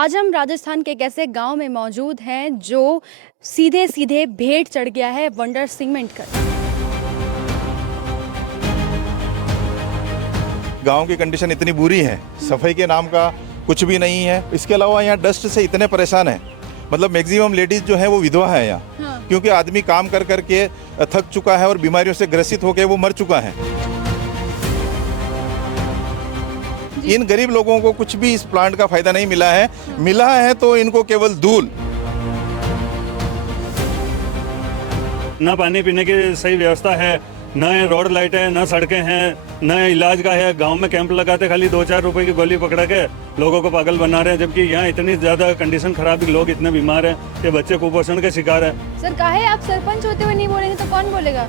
आज हम राजस्थान के एक ऐसे गांव में मौजूद हैं जो सीधे सीधे भेंट चढ़ गया है वंडर सीमेंट का। गांव की कंडीशन इतनी बुरी है, सफाई के नाम का कुछ भी नहीं है। इसके अलावा यहाँ डस्ट से इतने परेशान हैं, मतलब मैक्सिमम लेडीज जो है वो विधवा है यहाँ। हाँ। क्योंकि आदमी काम कर करके थक चुका है और बीमारियों से ग्रसित होकर वो मर चुका है। इन गरीब लोगों को कुछ भी इस प्लांट का फायदा नहीं मिला है। मिला है तो इनको केवल धूल। ना पानी पीने की सही व्यवस्था है, न रोड लाइट है, न सड़कें हैं, न इलाज का है। गांव में कैंप लगाते खाली 2-4 रुपए की गोली पकड़ा के लोगों को पागल बना रहे हैं, जबकि यहाँ इतनी ज्यादा कंडीशन खराब है, लोग इतने बीमार हैं कि बच्चे कुपोषण के शिकार है। सर काहे आप सरपंच होते हुए नहीं बोलेंगे तो कौन बोलेगा?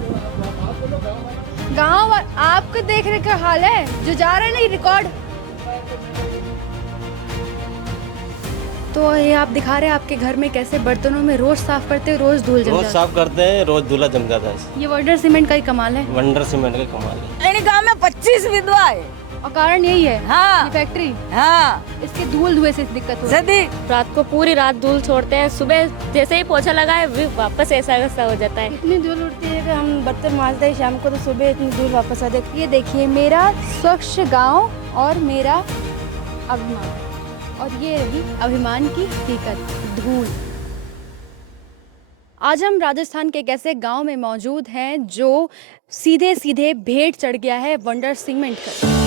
गांव आपको देख रेख का हाल है जो जा रहे हैं ना रिकॉर्ड। तो ये आप दिखा रहे हैं आपके घर में कैसे बर्तनों में रोज साफ करते हैं, रोज धूल जम रोज जाता है। साफ करते हैं, रोज धूला जम जाता है। ये वंडर सीमेंट का ही कमाल है। वंडर सीमेंट का कमाल है। लेकिन गांव में 25 विधवा है। और कारण यही है। हाँ। ये फैक्ट्री। हाँ। इसके धूल धुएं से दिक्कत हो रही है। सदी रात को पूरी रात धूल छोड़ते हैं, सुबह जैसे ही पोछा लगाए वापस ऐसा वैसा हो जाता है। इतनी धूल उड़ती है कि हम बर्तन मांजते हैं शाम को तो सुबह इतनी धूल वापस आ जाती है। ये देखिए मेरा स्वच्छ गांव और मेरा अभिमान, और ये रही अभिमान की हकीकत, धूल। आज हम राजस्थान के एक ऐसे गांव में मौजूद हैं जो सीधे सीधे भेंट चढ़ गया है वंडर सीमेंट का।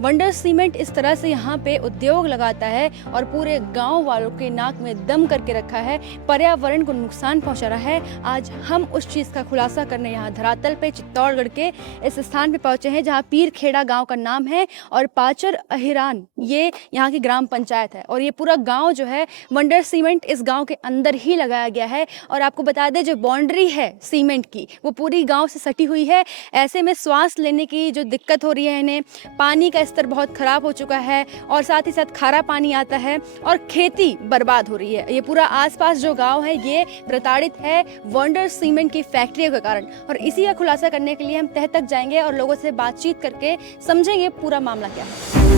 वंडर सीमेंट इस तरह से यहाँ पे उद्योग लगाता है और पूरे गांव वालों के नाक में दम करके रखा है, पर्यावरण को नुकसान पहुंचा रहा है। आज हम उस चीज़ का खुलासा करने यहाँ धरातल पे चित्तौड़गढ़ के इस स्थान पे पहुंचे हैं जहाँ पीरखेड़ा गांव का नाम है और पाचर अहिरान ये यहाँ की ग्राम पंचायत है। और ये पूरा गाँव जो है वंडर सीमेंट इस गाँव के अंदर ही लगाया गया है। और आपको बता दें जो बाउंड्री है सीमेंट की वो पूरी गाँव से सटी हुई है। ऐसे में सांस लेने की जो दिक्कत हो रही है इन्हें, पानी का स्तर बहुत खराब हो चुका है और साथ ही साथ खारा पानी आता है और खेती बर्बाद हो रही है। ये पूरा आसपास जो गांव है ये प्रताड़ित है वंडर सीमेंट की फैक्ट्रियों के कारण। और इसी का खुलासा करने के लिए हम तह तक जाएंगे और लोगों से बातचीत करके समझेंगे पूरा मामला क्या है।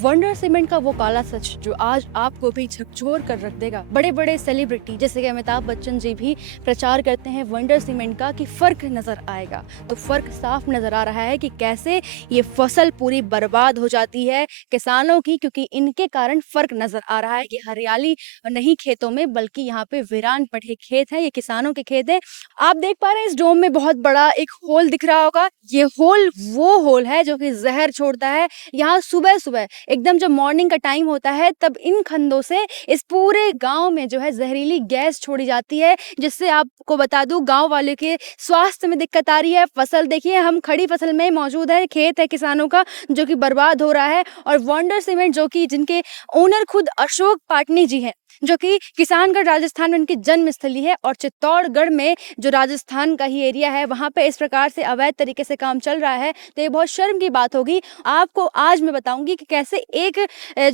वंडर सीमेंट का वो काला सच जो आज आपको भी झकझोर कर रख देगा। बड़े बड़े सेलिब्रिटी जैसे कि अमिताभ बच्चन जी भी प्रचार करते हैं वंडर सीमेंट का कि फर्क नजर आएगा। तो फर्क साफ नजर आ रहा है कि कैसे ये फसल पूरी बर्बाद हो जाती है किसानों की, क्योंकि इनके कारण फर्क नजर आ रहा है कि हरियाली नहीं खेतों में बल्कि यहाँ पे वीरान पड़े खेत है, ये किसानों के खेत है। आप देख पा रहे हैं इस डोम में बहुत बड़ा एक होल दिख रहा होगा। ये होल वो होल है जो कि जहर छोड़ता है। यहाँ सुबह सुबह एकदम जब मॉर्निंग का टाइम होता है तब इन खंडों से इस पूरे गांव में जो है जहरीली गैस छोड़ी जाती है, जिससे आपको बता दूं गांव वाले के स्वास्थ्य में दिक्कत आ रही है। फसल देखिए, हम खड़ी फसल में मौजूद है, खेत है किसानों का जो कि बर्बाद हो रहा है। और वंडर सीमेंट जो कि जिनके ओनर खुद अशोक पाटनी जी हैं, जो कि किसानगढ़ राजस्थान में उनकी जन्म स्थली है और चित्तौड़गढ़ में जो राजस्थान का ही एरिया है वहां पे इस प्रकार से अवैध तरीके से काम चल रहा है, तो ये बहुत शर्म की बात होगी। आपको आज मैं बताऊंगी कि कैसे एक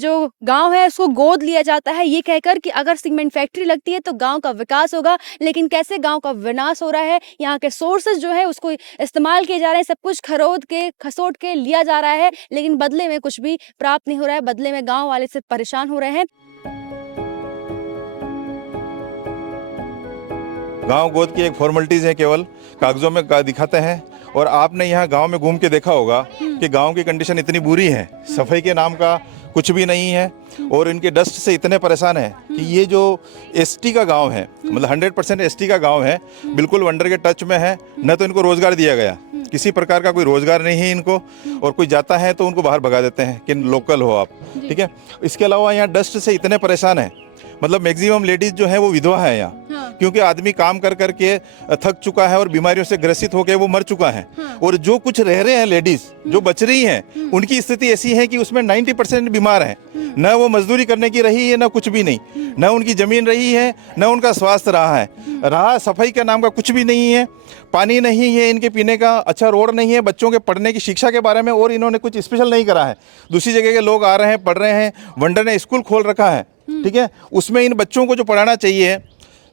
जो गांव है उसको गोद लिया जाता है ये कहकर कि अगर सीमेंट फैक्ट्री लगती है तो गांव का विकास होगा, लेकिन कैसे गांव का विनाश हो रहा है। यहाँ के सोर्सेज जो है उसको इस्तेमाल किए जा रहे हैं, सब कुछ खरोद के खसोट के लिया जा रहा है, लेकिन बदले में कुछ भी प्राप्त नहीं हो रहा है। बदले में गाँव वाले से परेशान हो रहे हैं। गांव गोद की एक फॉर्मेलिटीज है, केवल कागजों में दिखाते हैं। और आपने यहाँ गांव में घूम के देखा होगा कि गांव की कंडीशन इतनी बुरी है, सफाई के नाम का कुछ भी नहीं है। और इनके डस्ट से इतने परेशान है कि ये जो एसटी का गांव है, मतलब 100% एसटी का गांव है, बिल्कुल वंडर के टच में है। न तो इनको रोजगार दिया गया, किसी प्रकार का कोई रोजगार नहीं है इनको, और कोई जाता है तो उनको बाहर भगा देते हैं कि लोकल हो आप, ठीक है। इसके अलावा यहाँ डस्ट से इतने परेशान है, मतलब मैक्सिमम लेडीज जो है वो विधवा है यहाँ। क्योंकि आदमी काम कर करके थक चुका है और बीमारियों से ग्रसित होकर वो मर चुका है। और जो कुछ रह रहे हैं लेडीज जो बच रही हैं, उनकी स्थिति ऐसी है कि उसमें 90% बीमार हैं। न वो मजदूरी करने की रही है, न कुछ भी नहीं, न उनकी जमीन रही है, न उनका स्वास्थ्य रहा है। सफाई का नाम का कुछ भी नहीं है, पानी नहीं है इनके पीने का, अच्छा रोड नहीं है, बच्चों के पढ़ने की शिक्षा के बारे में और इन्होंने कुछ स्पेशल नहीं करा है। दूसरी जगह के लोग आ रहे हैं, पढ़ रहे हैं, वंडर ने स्कूल खोल रखा है, ठीक है, उसमें इन बच्चों को जो पढ़ाना चाहिए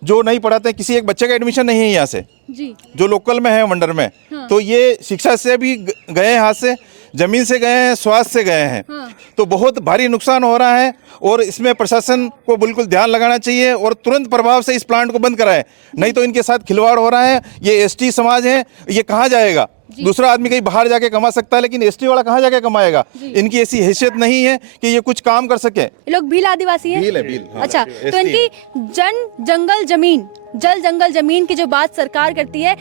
जो नहीं पढ़ाते हैं, किसी एक बच्चे का एडमिशन नहीं है यहाँ से जी जो लोकल में है वंडर में। हाँ। तो ये शिक्षा से भी गए हैं, हाथ से, जमीन से गए हैं, स्वास्थ्य से गए हैं। हाँ। तो बहुत भारी नुकसान हो रहा है और इसमें प्रशासन को बिल्कुल ध्यान लगाना चाहिए और तुरंत प्रभाव से इस प्लांट को बंद कराए, नहीं तो इनके साथ खिलवाड़ हो रहा है। ये एसटी समाज है, ये कहाँ जाएगा? दूसरा आदमी कहीं बाहर जाके कमा सकता है, लेकिन एसटी वाला कहाँ जाके कमाएगा? इनकी ऐसी हैसियत नहीं है कि ये कुछ काम कर सके। ये लोग भील आदिवासी हैं? भील है, भील, हाँ। अच्छा, तो इनकी जंगल जमीन, जल जंगल जमीन की जो बात सरकार करती है,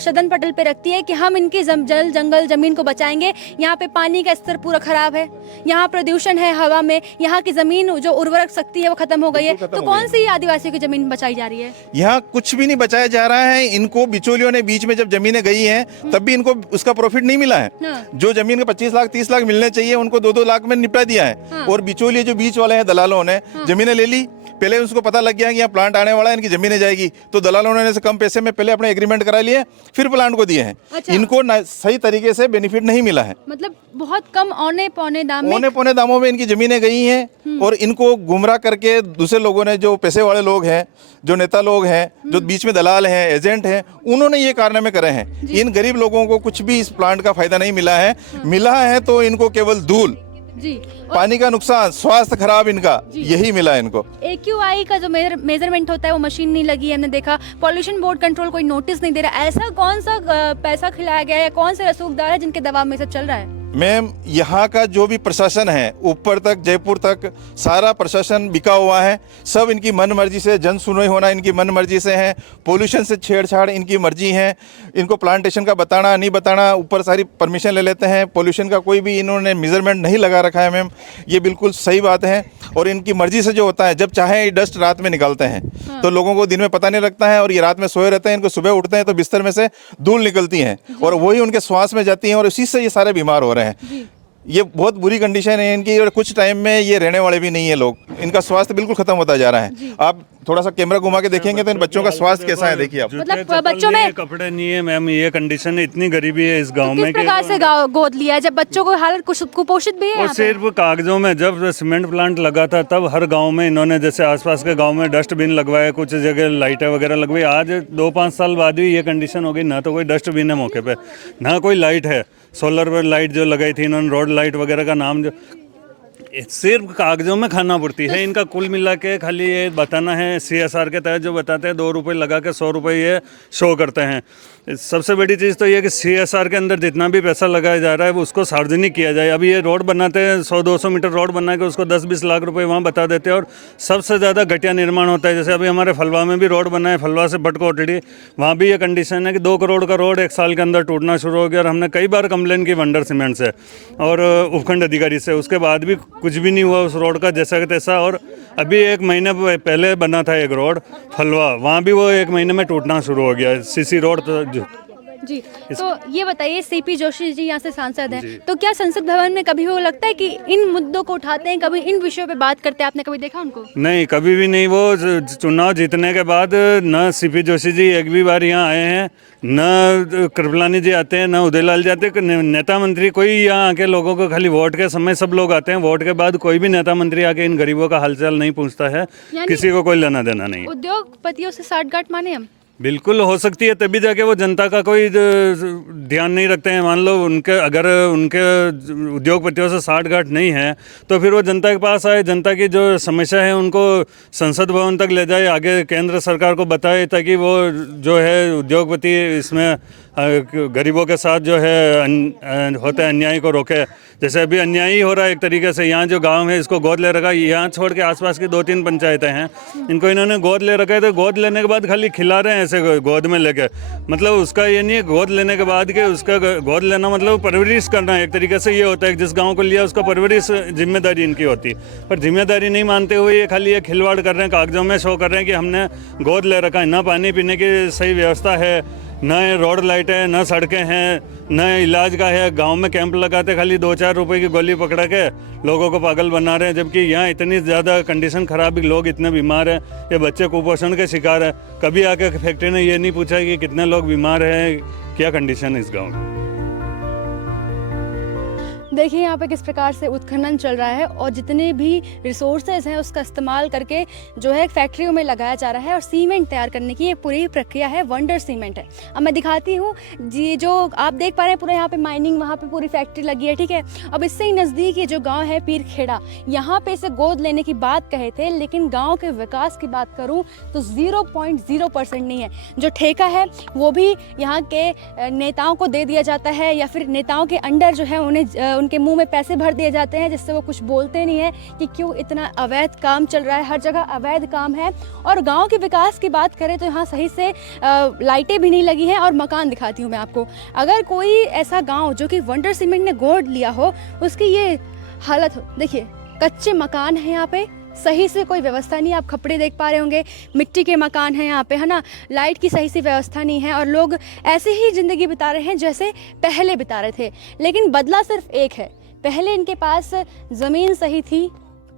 सदन पटल पे रखती है कि हम इनकी जल जंगल जमीन को बचाएंगे। यहाँ पे पानी का स्तर पूरा खराब है, यहाँ प्रदूषण है हवा में, यहाँ की जमीन जो उर्वरक शक्ति है वो खत्म हो गई है। तो कौन सी आदिवासियों की जमीन बचाई जा रही है? यहाँ कुछ भी नहीं बचाया जा रहा है। इनको बिचौलियों ने बीच में जब जमीनें गई हैं तब भी इनको उसका प्रॉफिट नहीं मिला है। हाँ। जो जमीन के 25 लाख 30 लाख मिलने चाहिए उनको 2-2 लाख में निपटा दिया है। हाँ। और बिचौलिए जो बीच वाले हैं, दलालों ने जमीनें ले ली। पहले उसको पता लग गया कि यहाँ प्लांट आने वाला है, इनकी जमीनें जाएगी, तो दलालों ने से कम पैसे में पहले अपने एग्रीमेंट करा लिए, फिर प्लांट को दिए हैं। अच्छा। इनको सही तरीके से बेनिफिट नहीं मिला है। मतलब बहुत कम औने पौने दाम में, औने पौने दामों में इनकी जमीनें गई हैं और इनको गुमराह करके दूसरे लोगों ने, जो पैसे वाले लोग हैं, जो नेता लोग हैं, जो बीच में दलाल हैं, एजेंट हैं, उन्होंने ये कारनामे करे हैं। इन गरीब लोगों को कुछ भी इस प्लांट का फायदा नहीं मिला है। मिला है तो इनको केवल धूल, जी, पानी का नुकसान, स्वास्थ्य खराब, इनका यही मिला है इनको। AQI का जो मेजरमेंट होता है वो मशीन नहीं लगी है, हमने देखा। पॉल्यूशन बोर्ड कंट्रोल कोई नोटिस नहीं दे रहा। ऐसा कौन सा पैसा खिलाया गया है, कौन से रसूखदार है जिनके दबाव में सब चल रहा है? मैम, यहाँ का जो भी प्रशासन है, ऊपर तक जयपुर तक सारा प्रशासन बिका हुआ है। सब इनकी मन मर्जी से, जन सुनवाई होना इनकी मन मर्जी से है, पोल्यूशन से छेड़छाड़ इनकी मर्जी है। इनको प्लांटेशन का बताना नहीं बताना, ऊपर सारी परमिशन ले लेते हैं। पोल्यूशन का कोई भी इन्होंने मेजरमेंट नहीं लगा रखा है मैम, ये बिल्कुल सही बात है। और इनकी मर्जी से जो होता है, जब चाहे डस्ट रात में निकालते हैं तो लोगों को दिन में पता नहीं लगता है और ये रात में सोए रहते हैं। इनको सुबह उठते हैं तो बिस्तर में से धूल निकलती है और वही उनके श्वास में जाती है और उसी से ये सारे बीमार हो रहे हैं। ये बहुत बुरी कंडीशन है इनकी और कुछ टाइम में ये रहने वाले भी नहीं है लोग। इनका स्वास्थ्य बिल्कुल खत्म होता जा रहा है। आप थोड़ा सा कैमरा घुमा के देखेंगे तो इन बच्चों का स्वास्थ्य कैसा है, देखिए आप। मतलब बच्चों में कपड़े नहीं है मैम, ये कंडीशन है, इतनी गरीबी है इस गांव किस में प्रकार से गोद लिया है, जब बच्चों को हालत कुपोषित भी है और यहाँ पे? सिर्फ कागजों में। जब सीमेंट प्लांट लगा था तब हर गांव में इन्होंने, जैसे आसपास के गांव में डस्टबिन लगवाए, कुछ जगह लाइटें वगैरह लगवाई। आज 2-5 साल बाद भी ये कंडीशन हो गई, ना तो कोई डस्टबिन है मौके पे, ना कोई लाइट है। सोलर पर लाइट जो लगाई थी इन्होंने, रोड लाइट वगैरह का नाम, जो सिर्फ कागजों में खाना पड़ती है। इनका कुल मिला के खाली ये बताना है, CSR के तहत जो बताते हैं 2 रुपये लगा के 100 रुपये ये शो करते हैं। सबसे बड़ी चीज़ तो ये कि CSR के अंदर जितना भी पैसा लगाया जा रहा है वो उसको सार्वजनिक किया जाए। अभी ये रोड बनाते हैं, 100-200 मीटर रोड बना के उसको 10-20 लाख रुपए वहाँ बता देते हैं और सबसे ज़्यादा घटिया निर्माण होता है। जैसे अभी हमारे फलवा में भी रोड बना है, फलवा से भटकोटड़ी, वहाँ भी ये कंडीशन है कि 2 करोड़ का रोड 1 साल के अंदर टूटना शुरू हो गया। और हमने कई बार कंप्लेन की वंडर सीमेंट से और उपखंड अधिकारी से, उसके बाद भी कुछ भी नहीं हुआ उस रोड का, जैसा कि तैसा। और अभी 1 महीने पहले बना था एक रोड फलवा, वहाँ भी वो 1 महीने में टूटना शुरू हो गया, CC रोड। तो जी, तो ये बताइए, CP जोशी जी यहाँ से सांसद हैं, तो क्या संसद भवन में कभी वो लगता है कि इन मुद्दों को उठाते हैं, कभी इन विषयों पे बात करते हैं? आपने कभी देखा उनको? नहीं, कभी भी नहीं। वो चुनाव जीतने के बाद न CP जोशी जी एक भी बार यहाँ आए हैं, न कृपलानी जी आते हैं, न उदयलाल जी आते हैं। नेता मंत्री कोई यहाँ आके लोगों को, खाली वोट के समय सब लोग आते हैं, वोट के बाद कोई भी नेता मंत्री आके इन गरीबों का हालचाल नहीं पूछता है। किसी को कोई लेना देना नहीं। उद्योगपतियों से साठगांठ माने हम? बिल्कुल हो सकती है, तभी जाके वो जनता का कोई ध्यान नहीं रखते हैं। मान लो उनके, अगर उनके उद्योगपतियों से साठगांठ नहीं है तो फिर वो जनता के पास आए, जनता की जो समस्या है उनको संसद भवन तक ले जाए, आगे केंद्र सरकार को बताए, ताकि वो जो है उद्योगपति इसमें गरीबों के साथ जो है होते हैं अन्याय को रोके। जैसे अभी अन्याय ही हो रहा है एक तरीके से। यहाँ जो गांव है इसको गोद ले रखा है, यहाँ छोड़ के आसपास की 2-3 पंचायतें हैं, इनको इन्होंने गोद ले रखा है। तो गोद लेने के बाद खाली खिला रहे हैं ऐसे गोद में लेके, मतलब उसका ये नहीं है गोद लेने के बाद के उसका गोद लेना मतलब परवरिश करना एक तरीके से ये होता है। जिस गाँव को लिया उसका परवरिश जिम्मेदारी इनकी होती है, पर जिम्मेदारी नहीं मानते हुए ये खाली ये खिलवाड़ कर रहे हैं, कागजों में शो कर रहे हैं कि हमने गोद ले रखा है। ना पानी पीने की सही व्यवस्था है, न रोड लाइट है, न सड़कें हैं, न इलाज का है। गांव में कैंप लगाते खाली 2-4 रुपए की गोली पकड़ा के लोगों को पागल बना रहे हैं, जबकि यहाँ इतनी ज़्यादा कंडीशन ख़राब, लोग इतने बीमार हैं, ये बच्चे कुपोषण के शिकार हैं। कभी आके फैक्ट्री ने ये नहीं पूछा कि कितने लोग बीमार हैं, क्या कंडीशन है इस गाँव में। देखिए यहाँ पे किस प्रकार से उत्खनन चल रहा है और जितने भी रिसोर्सेज हैं उसका इस्तेमाल करके जो है फैक्ट्रियों में लगाया जा रहा है और सीमेंट तैयार करने की ये पूरी प्रक्रिया है, वंडर सीमेंट है। अब मैं दिखाती हूँ जी, जो आप देख पा रहे हैं पूरा यहाँ पे माइनिंग, वहाँ पे पूरी फैक्ट्री लगी है, ठीक है। अब इससे ही नज़दीक ये जो गाँव है पीरखेड़ा, यहाँ पे इसे गोद लेने की बात कहे थे, लेकिन गाँव के विकास की बात करूँ तो 0.0% नहीं है। जो ठेका है वो भी यहाँ के नेताओं को दे दिया जाता है या फिर नेताओं के अंडर जो है उन्हें उनके मुंह में पैसे भर दिए जाते हैं, जिससे वो कुछ बोलते नहीं है कि क्यों इतना अवैध काम चल रहा है। हर जगह अवैध काम है। और गांव के विकास की बात करें तो यहाँ सही से लाइटें भी नहीं लगी हैं। और मकान दिखाती हूँ मैं आपको, अगर कोई ऐसा गांव जो कि वंडर सीमेंट ने गोद लिया हो उसकी ये हालत हो, देखिए कच्चे मकान है यहाँ पे, सही से कोई व्यवस्था नहीं। आप खपड़े देख पा रहे होंगे, मिट्टी के मकान हैं यहाँ पे, है ना। लाइट की सही से व्यवस्था नहीं है और लोग ऐसे ही ज़िंदगी बिता रहे हैं जैसे पहले बिता रहे थे। लेकिन बदला सिर्फ एक है, पहले इनके पास ज़मीन सही थी,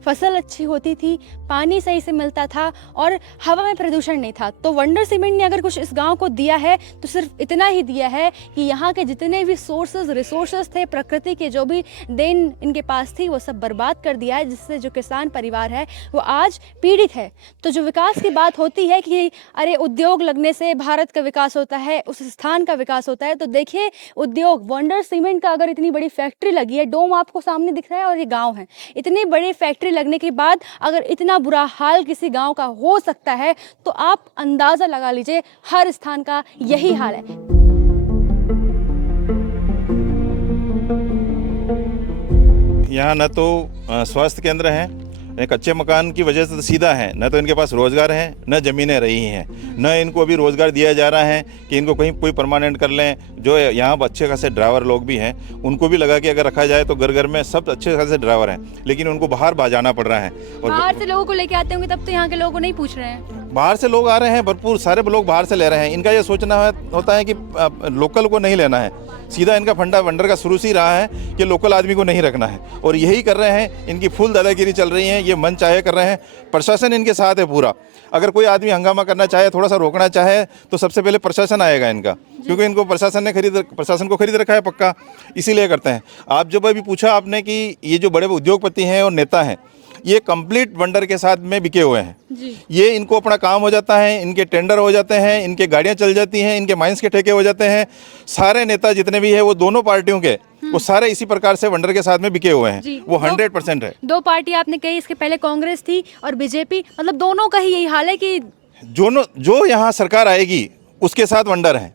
फसल अच्छी होती थी, पानी सही से मिलता था और हवा में प्रदूषण नहीं था। तो वंडर सीमेंट ने अगर कुछ इस गांव को दिया है तो सिर्फ इतना ही दिया है कि यहाँ के जितने भी रिसोर्सेज थे, प्रकृति के जो भी देन इनके पास थी, वो सब बर्बाद कर दिया है, जिससे जो किसान परिवार है वो आज पीड़ित है। तो जो विकास की बात होती है कि अरे उद्योग लगने से भारत का विकास होता है, उस स्थान का विकास होता है, तो देखिए उद्योग, वंडर सीमेंट का अगर इतनी बड़ी फैक्ट्री लगी है, डोम आपको सामने दिख रहा है और ये गाँव है, इतनी बड़ी फैक्ट्री लगने के बाद अगर इतना बुरा हाल किसी गांव का हो सकता है तो आप अंदाजा लगा लीजिए हर स्थान का यही हाल है। यहाँ न तो स्वास्थ्य केंद्र हैं, कच्चे मकान की वजह से तो सीधा है, न तो इनके पास रोजगार है, न जमीनें रही हैं, न इनको अभी रोजगार दिया जा रहा है कि इनको कहीं कोई परमानेंट कर लें। जो यहाँ अच्छे खासे ड्राइवर लोग भी हैं, उनको भी लगा कि अगर रखा जाए तो घर घर में सब अच्छे खासे ड्राइवर हैं, लेकिन उनको बाहर जाना पड़ रहा है। और बाहर से लोगों को लेके आते होंगे तब तो यहाँ के लोगों को नहीं पूछ रहे हैं। बाहर से लोग आ रहे हैं, भरपूर सारे लोग बाहर से ले रहे हैं। इनका ये सोचना होता है कि लोकल को नहीं लेना है, सीधा इनका फंडा वंडर का शुरू से ही रहा है कि लोकल आदमी को नहीं रखना है, और यही कर रहे हैं। इनकी फुल दादागिरी चल रही है, ये मन चाहे कर रहे हैं। प्रशासन इनके साथ है पूरा। अगर कोई आदमी हंगामा करना चाहे, थोड़ा सा रोकना चाहे, तो सबसे पहले प्रशासन आएगा इनका, क्योंकि इनको प्रशासन को खरीद रखा है पक्का, इसीलिए करते हैं। आप जब अभी पूछा आपने कि ये जो बड़े उद्योगपति हैं और नेता हैं, ये कंप्लीट वंडर के साथ में बिके हुए हैं जी। ये इनको अपना काम हो जाता है, इनके टेंडर हो जाते हैं, इनके गाड़ियां चल जाती हैं, इनके माइंस के ठेके हो जाते हैं। सारे नेता जितने भी है वो दोनों पार्टियों के, वो सारे इसी प्रकार से वंडर के साथ में बिके हुए हैं। वो 100% है। दो पार्टी आपने कही, इसके पहले कांग्रेस थी और बीजेपी, मतलब दोनों का ही यही हाल है कि जो यहाँ सरकार आएगी उसके साथ वंडर है,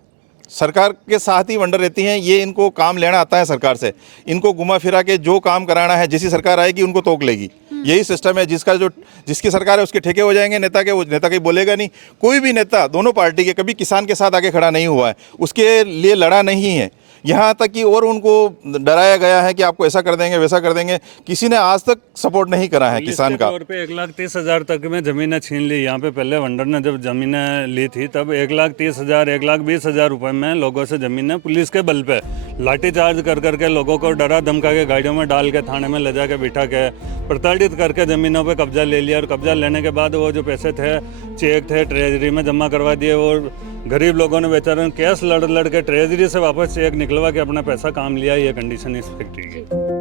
सरकार के साथ ही वंडर रहती हैं। ये इनको काम लेना आता है सरकार से, इनको घुमा फिरा के जो काम कराना है, जैसी सरकार आएगी उनको तोक लेगी। यही सिस्टम है। जिसकी सरकार है उसके ठेके हो जाएंगे नेता के, वो नेता कहीं बोलेगा नहीं। कोई भी नेता दोनों पार्टी के कभी किसान के साथ आगे खड़ा नहीं हुआ है, उसके लिए लड़ा नहीं है। यहाँ तक कि और उनको डराया गया है कि आपको ऐसा कर देंगे वैसा कर देंगे। किसी ने आज तक सपोर्ट नहीं करा है किसान का। तौर पे 1,30,000 तक में जमीनें छीन ली। यहाँ पे पहले वंडर ने जब जमीनें ली थी तब 1,30,000 1,20,000 रुपए में लोगों से जमीनें पुलिस के बल पे लाठीचार्ज कर करके लोगों को डरा धमका के गाड़ियों में डाल के थाने में ले जाके बिठा के प्रताड़ित करके जमीनों पे कब्जा ले लिया। और कब्जा लेने के बाद वो जो पैसे थे, चेक थे, ट्रेजरी में जमा करवा दिए। वो गरीब लोगों ने बेचारे केस लड़ के ट्रेजरी से वापस चेक निकलवा के अपना पैसा काम लिया। ये कंडीशन इस फैक्ट्री की।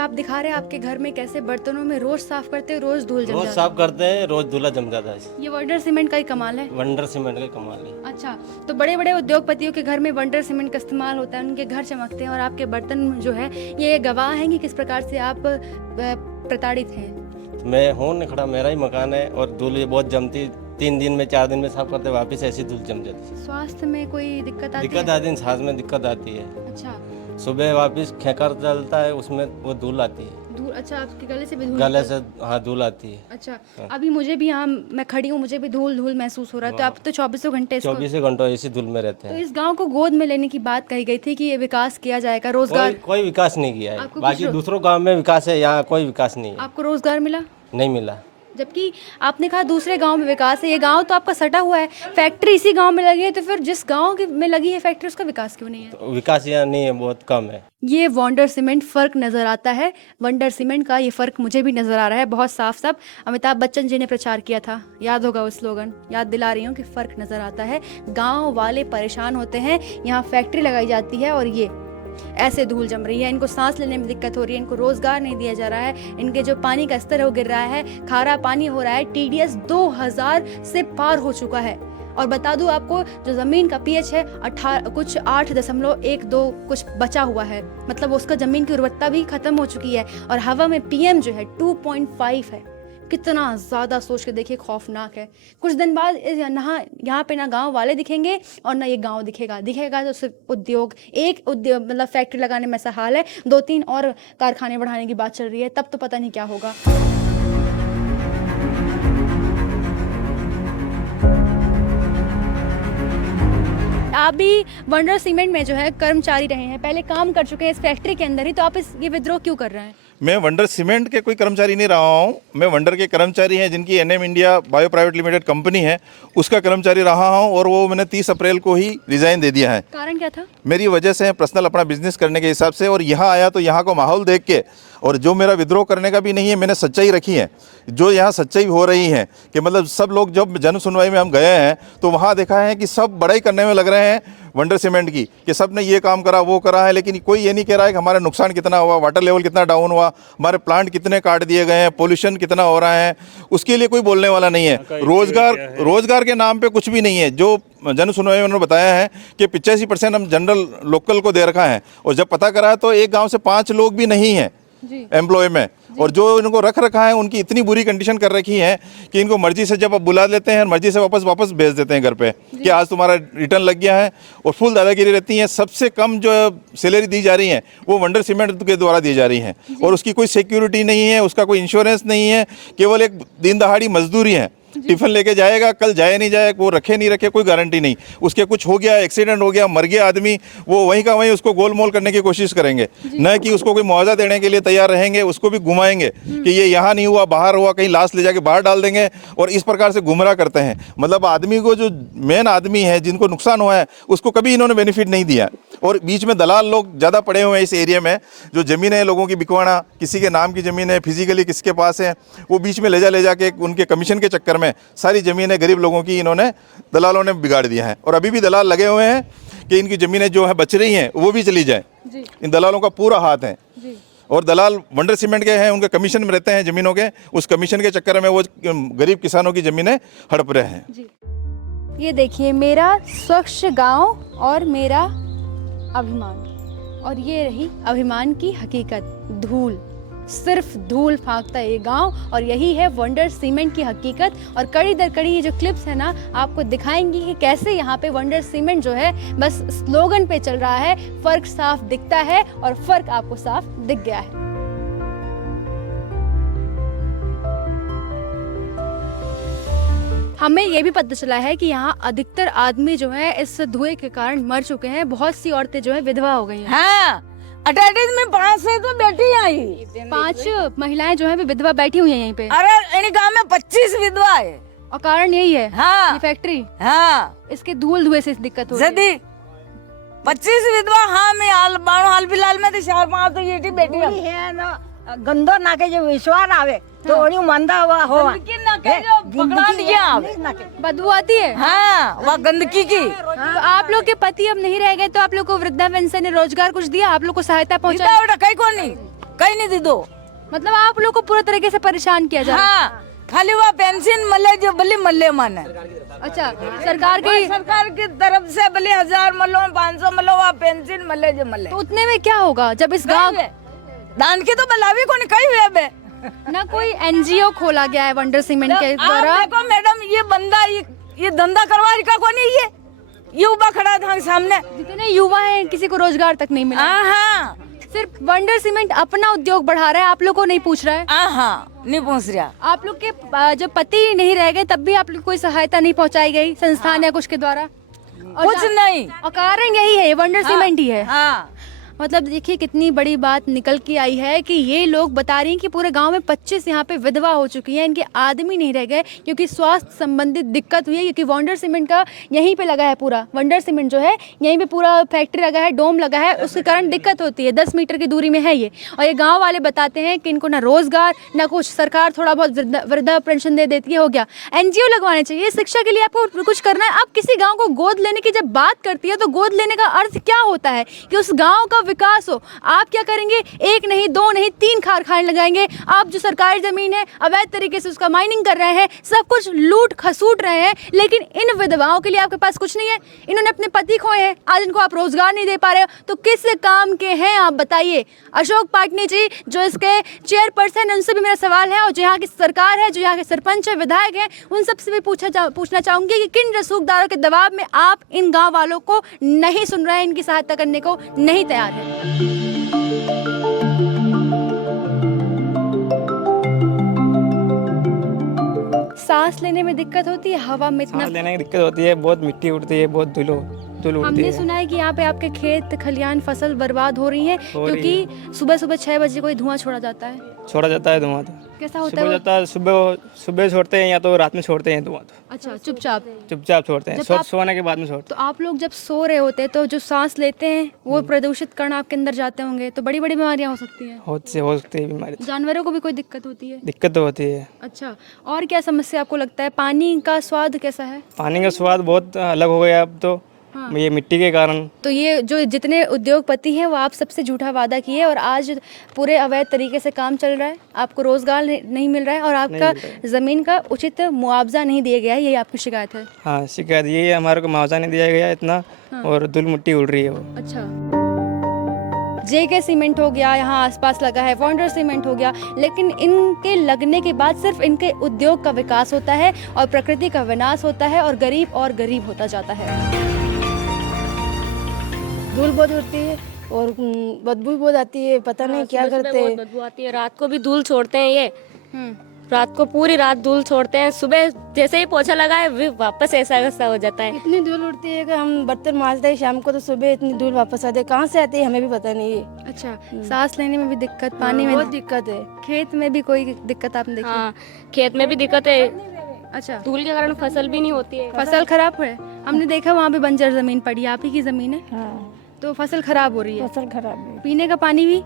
आप दिखा रहे हैं आपके घर में कैसे बर्तनों में रोज साफ करते हैं, रोज धूल जम रोज जाता है। साफ करते हैं, रोज धूला जम जाता है। ये वंडर सीमेंट का ही कमाल है। वंडर सीमेंट का कमाल है। अच्छा, तो बड़े बड़े उद्योगपतियों के घर में वंडर सीमेंट का इस्तेमाल होता है, उनके घर चमकते हैं, और आपके बर्तन जो है ये गवाह हैं कि किस प्रकार से आप प्रताड़ित हैं। मैं हूँ नहीं खड़ा, मेरा ही मकान है और धूल बहुत जमती। 3 दिन में 4 दिन में साफ करते वापस ऐसी धूल जम जाती। स्वास्थ्य में कोई दिक्कत आती है? दिक्कत आती है, सांस में दिक्कत आती है। अच्छा, सुबह वापस खेकर चलता है, उसमें वो धूल आती है। धूल? अच्छा, आपके गले से भी धूल? गले से हाँ धूल आती है। अच्छा, अभी मुझे भी यहाँ मैं खड़ी हूँ, मुझे भी धूल महसूस हो रहा है। तो आप तो 24 घंटे 24 घंटों ऐसी धूल में रहते हैं। तो इस गांव को गोद में लेने की बात कही गई थी कि ये विकास किया जाएगा, रोजगार। कोई विकास नहीं किया है। बाकी दूसरों गाँव में विकास है, यहाँ कोई विकास नहीं है। आपको रोजगार मिला? नहीं मिला। जबकि आपने कहा दूसरे गांव में विकास है, ये गांव तो आपका सटा हुआ है, फैक्ट्री इसी गांव में लगी है, तो फिर जिस गांव में लगी है फैक्ट्री उसका विकास क्यों नहीं है? तो विकास यहाँ नहीं है, बहुत कम है। ये वंडर सीमेंट फ़र्क नज़र आता है, वंडर सीमेंट का ये फ़र्क मुझे भी नज़र आ रहा है बहुत साफ साफ। अमिताभ बच्चन जी ने प्रचार किया था, याद होगा वो स्लोगन, याद दिला रही हूँ कि फ़र्क नज़र आता है। गांव वाले परेशान होते हैं, यहाँ फैक्ट्री लगाई जाती है और ये ऐसे धूल जम रही है, इनको सांस लेने में दिक्कत हो रही है, इनको रोजगार नहीं दिया जा रहा है, इनके जो पानी का स्तर है वो गिर रहा है, खारा पानी हो रहा है, TDS 2000 से पार हो चुका है। और बता दूं आपको, जो ज़मीन का pH है 8.12 कुछ बचा हुआ है, मतलब उसका ज़मीन की उर्वरता भी खत्म हो चुकी है। और हवा में PM जो है 2.5 है। कितना ज़्यादा सोच के देखिए, खौफनाक है। कुछ दिन बाद यहाँ पे ना गांव वाले दिखेंगे और ना ये गांव दिखेगा तो सिर्फ उद्योग मतलब फैक्ट्री लगाने में ऐसा हाल है, 2-3 और कारखाने बढ़ाने की बात चल रही है, तब तो पता नहीं क्या होगा। आप भी वंडर सीमेंट में जो है कर्मचारी रहे हैं, पहले काम कर चुके हैं इस फैक्ट्री के अंदर ही, तो आप ये विद्रोह क्यों कर रहे हैं? मैं वंडर सीमेंट के कोई कर्मचारी नहीं रहा हूँ, मैं वंडर के कर्मचारी हैं जिनकी NM India bio private limited company है, उसका कर्मचारी रहा हूँ और वो मैंने 30 अप्रैल को ही रिज़ाइन दे दिया है। कारण क्या था? मेरी मेरी वजह से, पर्सनल अपना बिजनेस करने के हिसाब से, और यहाँ आया तो यहाँ को माहौल देख के, और जो मेरा विद्रोह करने का भी नहीं है, मैंने सच्चाई रखी है। जो यहाँ सच्चाई हो रही है कि मतलब सब लोग, जब जन सुनवाई में हम गए हैं तो वहाँ देखा है कि सब बड़ाई करने में लग रहे हैं वंडर सीमेंट की, कि सब ने ये काम करा वो करा है, लेकिन कोई ये नहीं कह रहा है कि हमारा नुकसान कितना हुआ, वाटर लेवल कितना डाउन हुआ, हमारे प्लांट कितने काट दिए गए हैं, पोल्यूशन कितना हो रहा है, उसके लिए कोई बोलने वाला नहीं है। रोजगार के नाम पे कुछ भी नहीं है। जो जन सुनवाई में उन्होंने बताया है कि 85% हम जनरल लोकल को दे रखा है, और जब पता करा तो एक गाँव से 5 लोग भी नहीं हैं एम्प्लॉय में, और जो इनको रख रखा है उनकी इतनी बुरी कंडीशन कर रखी है कि इनको मर्जी से जब आप बुला लेते हैं, मर्जी से वापस भेज देते हैं घर पे कि आज तुम्हारा रिटर्न लग गया है, और फुल दादागिरी रहती है। सबसे कम जो सैलरी दी जा रही है वो वंडर सीमेंट के द्वारा दी जा रही है, और उसकी कोई सिक्योरिटी नहीं है, उसका कोई इंश्योरेंस नहीं है, केवल एक दिन दहाड़ी मजदूरी है। टिफिन लेके जाएगा, कल जाए नहीं जाए, वो रखे नहीं रखे कोई गारंटी नहीं, उसके कुछ हो गया, एक्सीडेंट हो गया, मर गया आदमी, वो वहीं का वहीं उसको गोलमोल करने की कोशिश करेंगे, न कि उसको कोई मुआवजा देने के लिए तैयार रहेंगे। उसको भी घुमाएंगे कि ये यहाँ नहीं हुआ, बाहर हुआ, कहीं लाश ले जाके बाहर डाल देंगे, और इस प्रकार से गुमराह करते हैं। मतलब आदमी को, जो मेन आदमी है जिनको नुकसान हुआ है, उसको कभी इन्होंने बेनिफिट नहीं दिया। और बीच में दलाल लोग ज़्यादा पड़े हुए हैं इस एरिया में, जो ज़मीन है लोगों की बिकवाना, किसी के नाम की ज़मीन है, फिजिकली किसके पास है, वो बीच में ले जाके उनके कमीशन के चक्कर में सारी ज़मीनें गरीब लोगों की इन्होंने, दलालों ने बिगाड़ दिया है। और अभी भी दलाल लगे हुए हैं कि इनकी ज़मीनें जो है बच रही हैं वो भी चली जाए। इन दलालों का पूरा हाथ है, और दलाल वंडर सीमेंट के हैं, उनके कमीशन में रहते हैं ज़मीनों के, उस कमीशन के चक्कर में वो गरीब किसानों की ज़मीनें हड़प रहे हैं। ये देखिए, मेरा स्वच्छ गांव और मेरा अभिमान, और ये रही अभिमान की हकीकत। धूल, सिर्फ धूल फांकता है ये गांव, और यही है वंडर सीमेंट की हकीकत। और कड़ी दर कड़ी ये जो क्लिप्स है ना, आपको दिखाएंगी कि कैसे यहाँ पे वंडर सीमेंट जो है बस स्लोगन पे चल रहा है। फर्क साफ दिखता है, और फर्क आपको साफ दिख गया है। हमें ये भी पता चला है कि यहाँ अधिकतर आदमी जो है इस धुएं के कारण मर चुके हैं, बहुत सी औरतें जो है विधवा हो गई हैं। हाँ, अटेंडेंस में 5 से तो बेटी आई, 5 महिलाएं जो है विधवा बैठी हुई हैं यहीं पे। अरे इन गाँव में 25 विधवा है, और कारण यही है, हाँ, ये फैक्ट्री, हाँ, इसके धुएं से दिक्कत हो रही है। 25 विधवा। हाँ, मैं हाल फिलहाल में तो 4-5 तो ये बेटी है ना, गंदो नाके जो विश्वास आवे तो ओनी मंदा हुआ हो, पकड़ा लिया, बदबू आती है। हाँ, वह गंदगी की। तो आप लोग के पति अब नहीं रह गए, तो आप लोग को वृद्धा पेंशन ने रोजगार कुछ दिया, आप लोग को सहायता पहुंचा? कहीं नहीं दी दो, मतलब आप लोग को पूरे तरीके से परेशान किया जा रहा है। हाँ, खाली वह पेंशन मल्ले जो बल्ले मल्ले माने। अच्छा, सरकार की तरफ से भले 1000 मल्लो, 500 मल्लो, वह पेंशन मल्ले जो मल्ले। तो उतने में क्या होगा जब इस गाँव दान की तो बलावी को कहीं हुए बे ना, कोई NGO खोला गया है वंडर सीमेंट के द्वारा। देखो मैडम, ये बंदा ये धंधा करवा रही का कौन है? ये उबा खड़ा था सामने। जितने युवा हैं किसी को रोजगार तक नहीं मिला। हाँ, सिर्फ वंडर सीमेंट अपना उद्योग बढ़ा रहा है, आप लोग को नहीं पूछ रहा है। हाँ, नहीं पूछ रहा। आप लोग के जो पति नहीं रह गए तब भी आप लोग कोई सहायता नहीं पहुंचाई गई संस्थान या कुछ के द्वारा? कुछ नहीं, और कारण यही है, वंडर सीमेंट ही है। हाँ, मतलब देखिए कितनी बड़ी बात निकल के आई है कि ये लोग बता रही हैं कि पूरे गांव में 25 यहाँ पे विधवा हो चुकी हैं, इनके आदमी नहीं रह गए क्योंकि स्वास्थ्य संबंधित दिक्कत हुई है, क्योंकि वंडर सीमेंट का यहीं पे लगा है, पूरा वंडर सीमेंट जो है यहीं पे पूरा फैक्ट्री लगा है, डोम लगा है, उसके कारण दिक्कत होती है। 10 मीटर की दूरी में है ये, और ये गाँव वाले बताते हैं कि इनको ना रोजगार ना कुछ, सरकार थोड़ा बहुत वृद्धा पेंशन दे देती है, हो गया। NGO लगवाने चाहिए, शिक्षा के लिए आपको कुछ करना है। आप किसी गाँव को गोद लेने की जब बात करती है तो गोद लेने का अर्थ क्या होता है कि उस गांव का विकास हो। आप क्या करेंगे, 1 नहीं 2 नहीं 3 कारखाने लगाएंगे। आप जो सरकारी ज़मीन है अवैध तरीके से उसका माइनिंग कर रहे हैं, सब कुछ लूट खसूट रहे हैं, लेकिन इन विधवाओं के लिए आपके पास कुछ नहीं है। इन्होंने अपने पति खोए हैं, आज इनको आप रोजगार नहीं दे पा रहे हो, तो किस काम के हैं आप बताइए। अशोक पाटनी जी जो इसके चेयरपर्सन, उनसे भी मेरा सवाल है, और जो यहाँ की सरकार है, जो यहाँ के सरपंच है, विधायक हैं, उन सबसे भी पूछना चाहूँगी कि किन रसूखदारों के दबाव में आप इन गाँव वालों को नहीं सुन रहे हैं, इनकी सहायता करने को नहीं तैयार है। सांस लेने में दिक्कत होती है, हवा में इतना सांस लेने की दिक्कत होती है, बहुत मिट्टी उड़ती है, बहुत धूल उड़ती हमने है। सुना है कि यहाँ पे आपके खेत खलियान फसल बर्बाद हो रही हैं क्योंकि सुबह 6 बजे कोई धुआं छोड़ा जाता है। धुआं तो कैसा होता सुबह है? जाता है, सुबह छोड़ते हैं या तो रात में छोड़ते हैं धुआं तो। अच्छा, चुपचाप छोड़ते हैं, सोने के बाद में छोड़ते तो आप लोग जब सो रहे होते हैं तो जो सांस लेते हैं वो प्रदूषित कण आपके अंदर जाते होंगे, तो बड़ी बड़ी बीमारियां हो सकती हैं। हो सकती है बीमारी। जानवरों को भी कोई दिक्कत होती है? दिक्कत तो होती है। अच्छा, और क्या समस्या आपको लगता है? पानी का स्वाद कैसा है? पानी का स्वाद बहुत अलग हो गया अब तो, ये मिट्टी के कारण। तो ये जो जितने उद्योगपति हैं वो आप सबसे झूठा वादा किए और आज पूरे अवैध तरीके से काम चल रहा है, आपको रोजगार नहीं मिल रहा है और आपका ज़मीन का उचित मुआवजा नहीं दिया गया है, यही आपकी शिकायत है? हाँ, शिकायत यही है, हमारे को मुआवजा नहीं दिया गया इतना। और धूल मिट्टी उड़ रही है वो। अच्छा, JK सीमेंट हो गया, यहाँ आसपास लगा है, वंडर सीमेंट हो गया, लेकिन इनके लगने के बाद सिर्फ इनके उद्योग का विकास होता है और प्रकृति का विनाश होता है और गरीब होता जाता है। धूल बहुत उड़ती है और बदबू बहुत आती है, पता नहीं क्या करते हैं। बदबू आती है, रात को भी धूल छोड़ते हैं ये। रात को पूरी रात धूल छोड़ते हैं, सुबह जैसे ही पोछा लगाए वापस ऐसा वैसा हो जाता है। इतनी धूल उड़ती है कि हम बर्तन मांजते हैं शाम को तो सुबह इतनी धूल वापस आती है, कहाँ से आती है हमें भी पता नहीं है। अच्छा, सांस लेने में भी दिक्कत, पानी में बहुत दिक्कत है। खेत में भी कोई दिक्कत आपने देखी? हाँ, खेत में भी दिक्कत है। अच्छा, धूल के कारण फसल भी नहीं होती है। फसल खराब है। हमने देखा वहाँ पे बंजर जमीन पड़ी, आप ही की जमीन है। हाँ, तो फसल खराब हो रही है। फसल खराब है। पीने का पानी भी।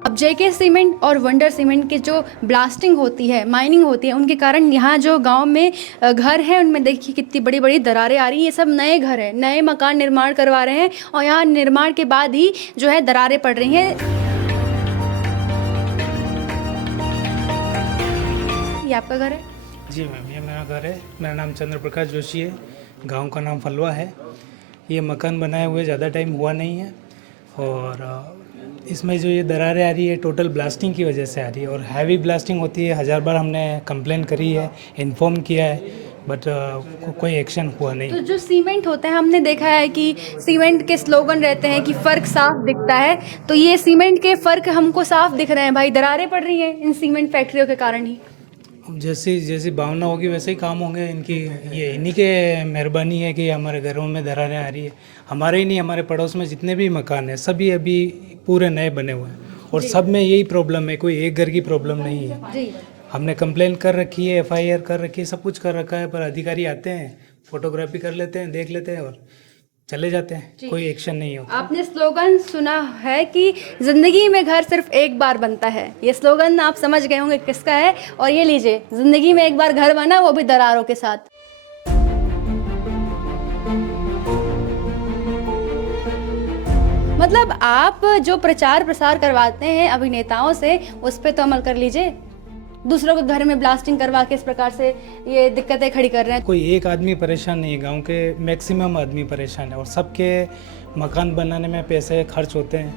अब JK सीमेंट और वंडर सीमेंट की जो ब्लास्टिंग होती है, माइनिंग होती है, उनके कारण यहाँ जो गांव में घर हैं उनमें देखिए कितनी बड़ी बड़ी दरारें आ रही हैं। ये सब नए घर हैं, नए मकान निर्माण करवा रहे हैं और यहाँ निर्माण के बाद ही जो है दरारें पड़ रही हैं। ये आपका घर है? जी मैम, ये मेरा घर है। मेरा नाम चंद्र प्रकाश जोशी है, गांव का नाम फलवा है। ये मकान बनाए हुए ज़्यादा टाइम हुआ नहीं है और इसमें जो ये दरारें आ रही है टोटल ब्लास्टिंग की वजह से आ रही है और हैवी ब्लास्टिंग होती है। 1000 बार हमने कंप्लेन करी है, इन्फॉर्म किया है, बट कोई एक्शन हुआ नहीं। तो जो सीमेंट होता है, हमने देखा है कि सीमेंट के स्लोगन रहते हैं कि फ़र्क साफ दिखता है, तो ये सीमेंट के फ़र्क हमको साफ दिख रहे हैं भाई, दरारें पड़ रही हैं इन सीमेंट फैक्ट्रियों के कारण ही। जैसी भावना होगी वैसे ही काम होंगे इनकी। ये इन्हीं के मेहरबानी है कि हमारे घरों में दरारें आ रही है। हमारे ही नहीं, हमारे पड़ोस में जितने भी मकान हैं सभी अभी पूरे नए बने हुए हैं और सब में यही प्रॉब्लम है, कोई एक घर की प्रॉब्लम नहीं है। हमने कंप्लेन कर रखी है, FIR कर रखी है, सब कुछ कर रखा है, पर अधिकारी आते हैं, फोटोग्राफी कर लेते हैं, देख लेते हैं और चले जाते हैं, कोई एक्शन नहीं होता। आपने स्लोगन सुना है कि जिंदगी में घर सिर्फ एक बार बनता है, ये स्लोगन आप समझ गए होंगे किसका है। और ये लीजिए, जिंदगी में एक बार घर बना, वो भी दरारों के साथ। मतलब आप जो प्रचार प्रसार करवाते हैं अभिनेताओं से, उस पर तो अमल कर लीजिए। दूसरों के घर में ब्लास्टिंग करवा के इस प्रकार से ये दिक्कतें खड़ी कर रहे हैं। कोई एक आदमी परेशान नहीं है, गांव के मैक्सिमम आदमी परेशान है और सबके मकान बनाने में पैसे खर्च होते हैं,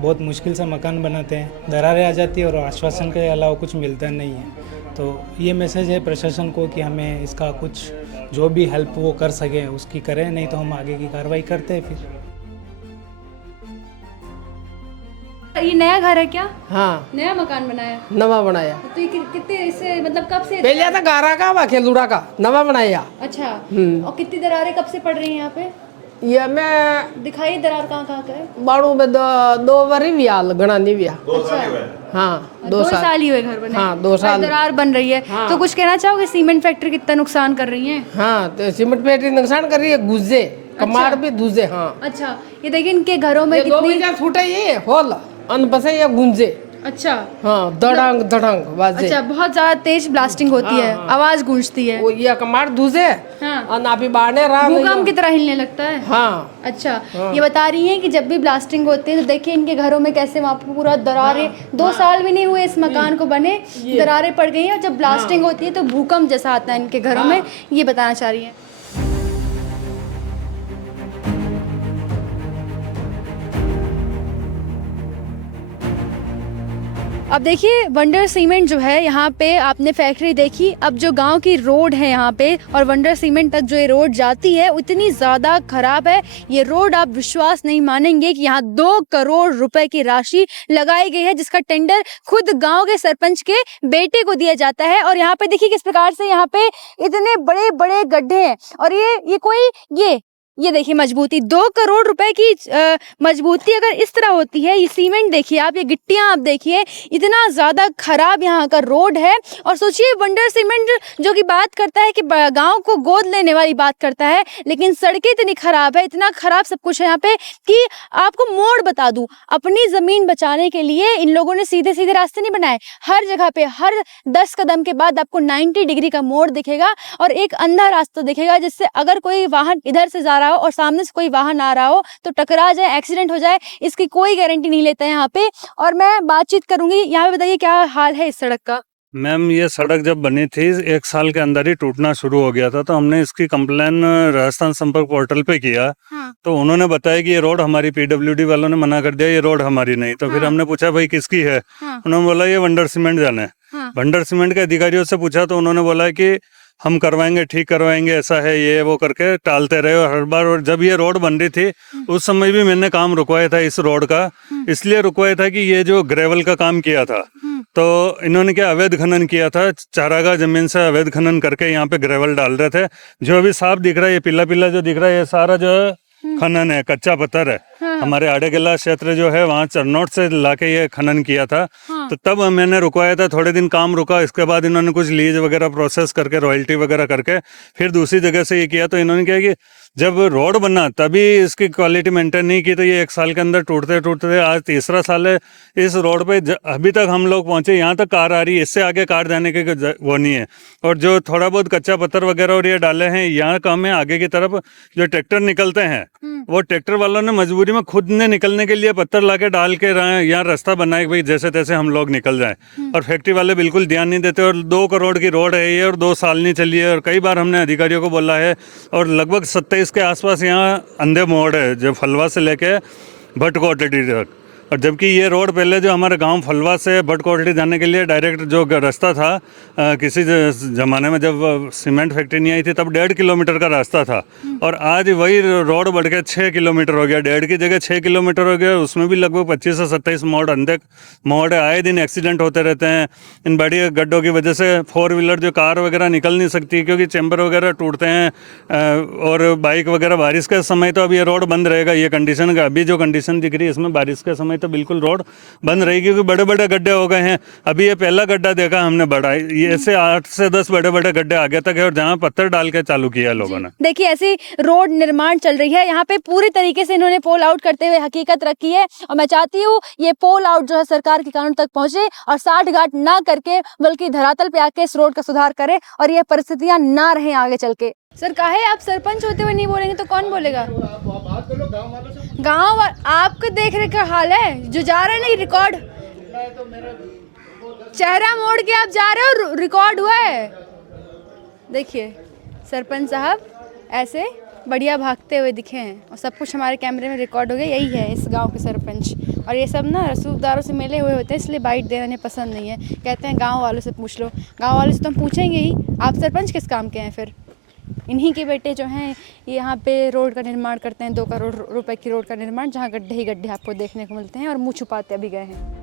बहुत मुश्किल से मकान बनाते हैं, दरारें आ जाती है और आश्वासन के अलावा कुछ मिलता नहीं है। तो ये मैसेज है प्रशासन को कि हमें इसका कुछ जो भी हेल्प वो कर सकें उसकी करें, नहीं तो हम आगे की कार्रवाई करते हैं। फिर ये नया घर है क्या? हाँ, नया मकान बनाया, नवा बनाया। तो ये कितने इससे मतलब कब से? पहले था गारा का, बाकी लूड़ा का, नवा बनाया। अच्छा, और कितनी दरारें कब से पड़ रही हैं यहाँ पे? ये मैं दिखाइए दरार कहाँ कहाँ का है। बाड़ू में दो बारी भी आल गणा नहीं भी हाँ 2 साल ही हुए घर बने। हाँ 2 साल दरार बन रही है। हाँ। तो कुछ कहना चाहोगे सीमेंट फैक्ट्री कितना नुकसान कर रही है? हाँ तो सीमेंट फैक्ट्री नुकसान कर रही है, गुज्जे कमाड़ भी दूजे। हाँ अच्छा, ये देखिए इनके घरों में ये 2 कितनी। बीजा छूटे ये होल अन बसे ये गुंजे। अच्छा हाँ धड़ंग धड़ंग बाजे। अच्छा, बहुत ज्यादा तेज ब्लास्टिंग होती है, आवाज गूंजती है। वो ये कमाड़ दूजे हाँ। और नापी बाड़ने रहा भूकंप की तरह हिलने लगता है। हाँ अच्छा, ये बता रही हैं कि जब भी ब्लास्टिंग होती है तो देखिए इनके घरों में कैसे वहाँ पे पूरा दरारें 2 साल भी नहीं हुए इस मकान को बने, दरारें पड़ गई हैं। और जब ब्लास्टिंग होती है तो भूकंप जैसा आता है इनके घरों में, ये बताना चाह रही हैं। अब देखिए वंडर सीमेंट जो है यहाँ पे आपने फैक्ट्री देखी, अब जो गांव की रोड है यहाँ पे और वंडर सीमेंट तक जो ये रोड जाती है उतनी ज़्यादा खराब है। ये रोड आप विश्वास नहीं मानेंगे कि यहाँ 2 करोड़ रुपए की राशि लगाई गई है, जिसका टेंडर खुद गांव के सरपंच के बेटे को दिया जाता है। और यहाँ पे देखिए किस प्रकार से यहाँ पे इतने बड़े बड़े गड्ढे हैं और ये कोई ये देखिए मजबूती, 2 करोड़ रुपए की मजबूती अगर इस तरह होती है। ये सीमेंट देखिए आप, ये गिट्टियां आप देखिए, इतना ज़्यादा खराब यहाँ का रोड है। और सोचिए वंडर सीमेंट जो कि बात करता है कि गांव को गोद लेने वाली बात करता है, लेकिन सड़कें इतनी खराब है, इतना खराब सब कुछ है यहाँ पे कि आपको मोड़ बता दूं, अपनी ज़मीन बचाने के लिए इन लोगों ने सीधे सीधे रास्ते नहीं बनाए। हर जगह पे हर 10 कदम के बाद आपको 90 डिग्री का मोड़ दिखेगा और एक अंधा रास्ता दिखेगा, जिससे अगर कोई वाहन इधर से जा रहा हो और सामने से कोई वाहन आ रहा हो तो टकरा जाए, एक्सीडेंट हो जाए, इसकी कोई गारंटी नहीं लेता है यहाँ पे। और मैं बातचीत करूंगी, यहाँ पे बताइए क्या हाल है इस सड़क का। मैम ये सड़क जब बनी थी 1 साल के अंदर ही टूटना शुरू हो गया था, तो हमने इसकी कंप्लेन राजस्थान संपर्क पोर्टल पे किया। हाँ। तो उन्होंने बताया कि ये रोड हमारी, पीडब्ल्यूडी वालों ने मना कर दिया, ये रोड हमारी नहीं। तो फिर हमने पूछा भाई किसकी है? हाँ। उन्होंने बोला ये वंडर सीमेंट जाने। हाँ। वंडर सीमेंट के अधिकारियों से पूछा तो उन्होंने बोला कि हम करवाएंगे, ठीक करवाएंगे, ऐसा है ये वो करके टालते रहे हर बार। और जब ये रोड बन रही थी उस समय भी मैंने काम रुकवाया था इस रोड का, इसलिए रुकवाया था कि ये जो ग्रेवल का काम किया था तो इन्होंने क्या अवैध खनन किया था, चारागाह जमीन से अवैध खनन करके यहाँ पे ग्रेवल डाल रहे थे। जो अभी साफ दिख रहा है, ये पीला पीला जो दिख रहा है, ये सारा जो है खनन है, कच्चा पत्थर है। हमारे आड़ेगला क्षेत्र जो है वहाँ चरनोट से लाके ये खनन किया था। तो तब मैंने रुकवाया था, थोड़े दिन काम रुका, इसके बाद इन्होंने कुछ लीज वगैरह प्रोसेस करके रॉयल्टी वगैरह करके फिर दूसरी जगह से ये किया। तो इन्होंने क्या कि जब रोड बना तभी इसकी क्वालिटी मेंटेन नहीं की, तो ये 1 साल के अंदर टूटते टूटते आज 3रा साल है इस रोड पे। अभी तक हम लोग पहुंचे, यहाँ तक कार आ रही है, इससे आगे कार जाने के वो नहीं है। और जो थोड़ा बहुत कच्चा पत्थर वगैरह और ये डाले हैं, यहाँ काम है आगे की तरफ जो ट्रैक्टर निकलते हैं, वो ट्रैक्टर वालों ने मजबूरी में खुद ने निकलने के लिए पत्थर लाके डाल के यहाँ रास्ता बनाए भाई जैसे तैसे हम लोग निकल जाएं। और फैक्ट्री वाले बिल्कुल ध्यान नहीं देते। और 2 करोड़ की रोड है ये और 2 साल नहीं चली है। और कई बार हमने अधिकारियों को बोला है। और लगभग 27 के आसपास यहाँ अंधे मोड़ है जो फलवा से लेके भटकोटड़ी तक। और जबकि ये रोड पहले जो हमारे गांव फलवा से भटकोटड़ी जाने के लिए डायरेक्ट जो रास्ता था, किसी ज़माने में जब सीमेंट फैक्ट्री नहीं आई थी तब 1.5 किलोमीटर का रास्ता था। और आज वही रोड बढ़ के 6 किलोमीटर हो गया, 1.5 की जगह 6 किलोमीटर हो गया। उसमें भी लगभग 25 से 27 मोड़ अंधे मोड़ है। आए दिन एक्सीडेंट होते रहते हैं इन बड़ी गड्ढों की वजह से। 4 व्हीलर जो कार वगैरह निकल नहीं सकती क्योंकि चैम्बर वगैरह टूटते हैं। और बाइक वगैरह, बारिश के समय तो अब ये रोड बंद रहेगा, ये कंडीशन का अभी जो कंडीशन दिख रही है इसमें बारिश के समय तो बिल्कुल रोड बंद रहेगी क्योंकि बड़े बड़े गड्ढे हो गए हैं। अभी ये पहला गड्ढा देखा हमने बड़ा, ये ऐसे 8 से 10 बड़े बड़े गड्ढे आगे तक है और जहाँ पत्थर डाल के चालू किया लोगों ने। देखिए ऐसी रोड निर्माण चल रही है यहाँ पे, पूरी तरीके से इन्होंने पोल आउट करते हुए हकीकत रखी है। और मैं चाहती हूँ ये पोल आउट जो है सरकार के कानून तक पहुंचे और साठ गांठ ना करके बल्कि धरातल पे आके इस रोड का सुधार करे और ये परिस्थितियां ना रहे आगे चल के। सर काहे आप सरपंच होते हुए नहीं बोलेंगे तो कौन बोलेगा? गाँव आपको देखने का हाल है जो जा रहे नहीं रिकॉर्ड, चेहरा मोड़ के आप जा रहे हो, रिकॉर्ड हुआ है। देखिए सरपंच साहब ऐसे बढ़िया भागते हुए दिखे हैं और सब कुछ हमारे कैमरे में रिकॉर्ड हो गया। यही है इस गांव के सरपंच। और ये सब ना रसूखदारों से मिले हुए होते हैं इसलिए बाइट देना इन्हें पसंद नहीं है। कहते हैं गांव वालों से पूछ लो। गांव वालों से तो हम पूछेंगे ही, आप सरपंच किस काम के हैं? फिर इन्हीं के बेटे जो हैं ये यहाँ पे रोड का निर्माण करते हैं, 2 करोड़ रुपए की रोड का निर्माण, जहाँ गड्ढे ही गड्ढे आपको देखने को मिलते हैं और मुँह छुपाते भी गए हैं।